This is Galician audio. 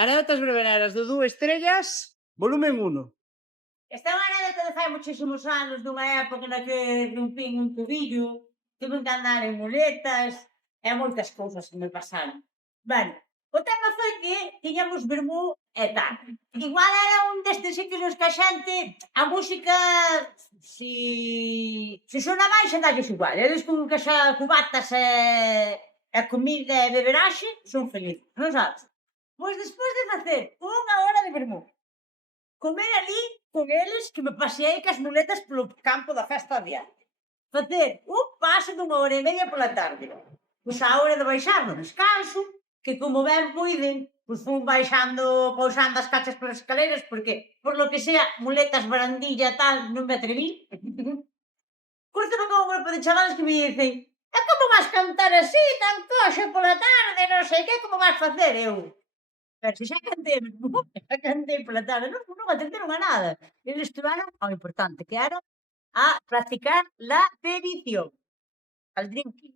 Anécdotas breveneras do 2 estrellas, volumen 1. Esta é unha anécdota de fai muchísimos anos, dunha época na que rompín un tobillo, tive que andar en muletas, e moitas cousas que me pasaron. Ben, o tema foi que tiñamos vermú e tal. Igual era un destes sitios nos que a xente, a música, se sona baixa, dalles igual. Eles con que xa cubatas e comida e beberaxe, son felices, non sabes? Pois despois de facer unha hora de vermú, comer ali con eles, que me paseei cas muletas polo campo da festa adiante. Facer un paso dunha hora e media pola tarde. Pois á hora de baixar no descanso, que como ben puiden, pois fun baixando, pousando as cachas polas escaleras, porque, por lo que sea, muletas, barandilla, tal, non me atreví. Cruzome con un grupo de chavales que me dicen: "E como vas cantar así, tan coxa pola tarde, non sei que, como vas facer?" Eu: pero se xa cantei, xa cantei pola tarde, non atenderon a nada. Eles estiveron ao importante, que era a practicar la petición, al drinking.